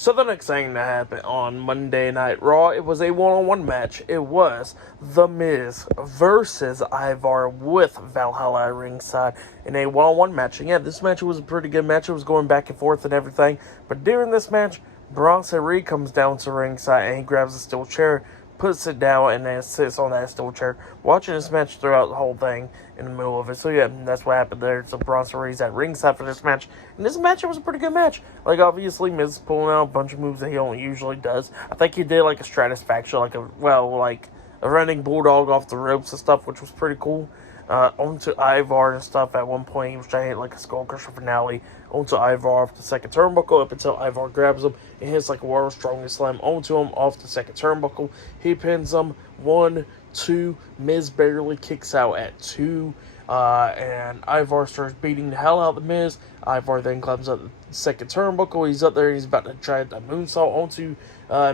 So the next thing that happened on Monday Night Raw, it was a one-on-one match. It was The Miz versus Ivar with Valhalla ringside in a one-on-one match. And yeah, this match was a pretty good match. It was going back and forth and everything. But during this match, Bronson Reed comes down to ringside and he grabs a steel chair, puts it down, and then sits on that steel chair, watching this match throughout the whole thing in the middle of it. So yeah, that's what happened there. So Bronson Reed's at ringside for this match. And this match, it was a pretty good match. Like, obviously, Miz is pulling out a bunch of moves that he don't usually does. I think he did, like, a Stratisfaction, like a running bulldog off the ropes and stuff, which was pretty cool. Onto Ivar and stuff. At one point, he was trying to hit like a skull crusher finale onto Ivar off the second turnbuckle up until Ivar grabs him and hits like a world's strongest slam onto him off the second turnbuckle. He pins him 1, 2. Miz barely kicks out at 2. And Ivar starts beating the hell out of the Miz. Ivar then climbs up the second turnbuckle. He's up there and he's about to try the moonsault onto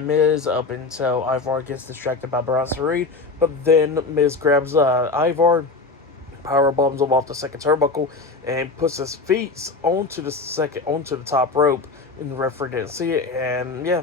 Miz up until Ivar gets distracted by Bronson Reed. But then Miz grabs Ivar, power bombs him off the second turnbuckle, and puts his feet onto the top rope, and the referee didn't see it, and yeah,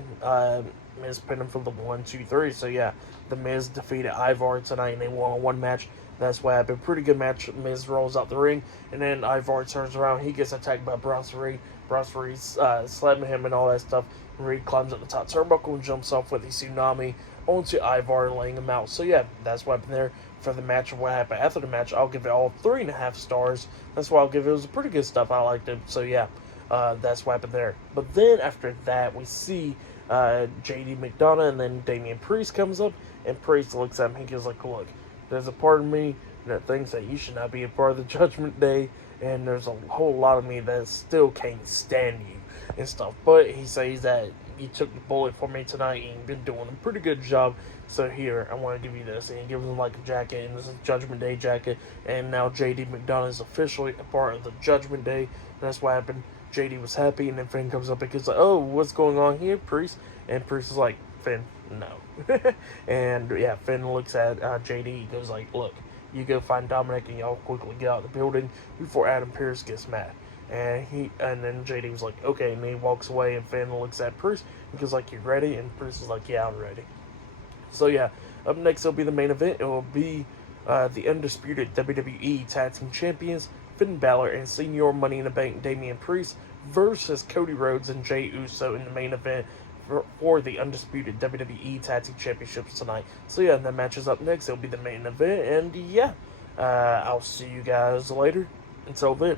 Miz pinned him for the 1, 2, 3. So yeah, the Miz defeated Ivar tonight in a one-on-one match. That's what happened. Pretty good match. Miz rolls out the ring, and then Ivar turns around. He gets attacked by Bronson Reed. Bronson Reed's slamming him and all that stuff. Reed climbs up the top turnbuckle and jumps off with a tsunami onto Ivar, laying him out. So yeah, that's what happened there for the match. And what happened after the match, I'll give it all 3.5 stars. That's what I'll give it. It was pretty good stuff. I liked it. So yeah, that's what happened there. But then after that, we see JD McDonough, and then Damian Priest comes up, and Priest looks at him. He goes like, "Look, there's a part of me that thinks that you should not be a part of the Judgment Day, and there's a whole lot of me that still can't stand you and stuff. But he says that you took the bullet for me tonight, and you've been doing a pretty good job. So here, I want to give you this." And he gives him like a jacket, and this is a Judgment Day jacket. And now JD McDonough is officially a part of the Judgment Day. And that's what happened. JD was happy, and then Finn comes up and goes like, "Oh, what's going on here, Priest?" And Priest is like, "Finn, no." And yeah, Finn looks at JD. He goes like, "Look, you go find Dominic, and y'all quickly get out of the building before Adam Pearce gets mad." And then JD was like, "Okay," and he walks away, and Finn looks at Pearce and goes like, "You ready?" And Pearce is like, "Yeah, I'm ready." So yeah, up next will be the main event. It will be the undisputed WWE Tag Team Champions Finn Balor and Senior Money in the Bank Damian Priest versus Cody Rhodes and Jey Uso in the main event for the undisputed WWE Tag Team Championships tonight. So yeah, that match is up next. It'll be the main event, and yeah, I'll see you guys later. Until then.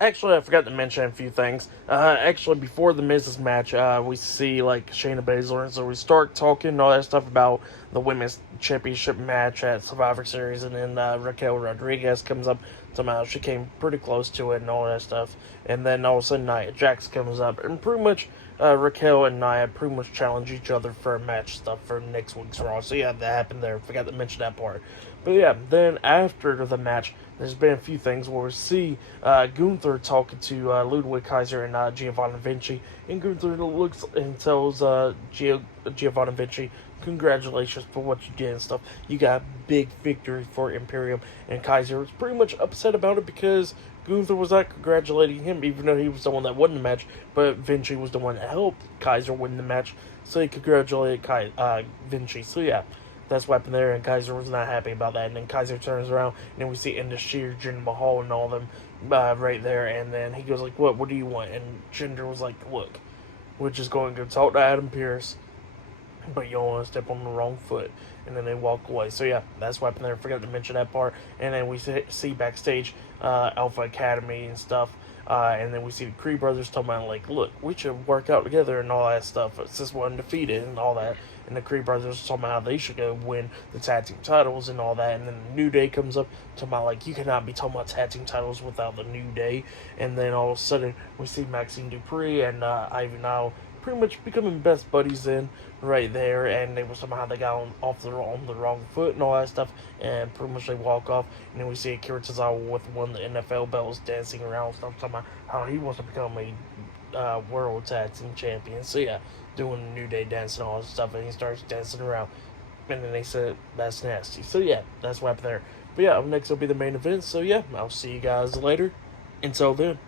Actually, I forgot to mention a few things. Actually, before the Miz's match, we see, like, Shayna Baszler, and so we start talking and all that stuff about the Women's Championship match at Survivor Series, and then Raquel Rodriguez comes up, somehow she came pretty close to it and all that stuff, and then all of a sudden Nia Jax comes up, and pretty much Raquel and Nia pretty much challenge each other for a match stuff for next week's Raw. So yeah, that happened there. Forgot to mention that part. But yeah, then after the match, there's been a few things where we see Gunther talking to Ludwig Kaiser and Giovanni Vinci, and Gunther looks and tells Giovanni Vinci, "Congratulations for what you did and stuff. You got a big victory for Imperium." And Kaiser was pretty much upset about it because Gunther was not congratulating him, even though he was the one that won the match, but Vinci was the one that helped Kaiser win the match, so he congratulated Vinci. So yeah, that's what happened there, and Kaiser was not happy about that. And then Kaiser turns around, and then we see Indus Jinder Mahal, and all of them right there. And then he goes like, What do you want?" And Jinder was like, "Look, we're just going to go talk to Adam Pearce, but you don't want to step on the wrong foot." And then they walk away. So yeah, that's what happened there. I forgot to mention that part. And then we see backstage Alpha Academy and stuff. And then we see the Creed brothers talking about, like, "Look, we should work out together," and all that stuff. It's just one undefeated and all that. And the Creed brothers talking about how they should go win the tag team titles and all that. And then the New Day comes up talking about, like, you cannot be talking about tag team titles without the New Day. And then all of a sudden we see Maxine Dupree and Ivy Nile pretty much becoming best buddies in right there, and they were somehow they got on the wrong foot and all that stuff, and pretty much they walk off. And then we see Akira Tozawa with one of the NFL belts dancing around and stuff, talking about how he wants to become a world tag team champion. So yeah, doing the New Day dance and all that stuff, and he starts dancing around, and then they said that's nasty. So yeah, that's what happened there. But yeah, up next will be the main event. So yeah, I'll see you guys later. Until then.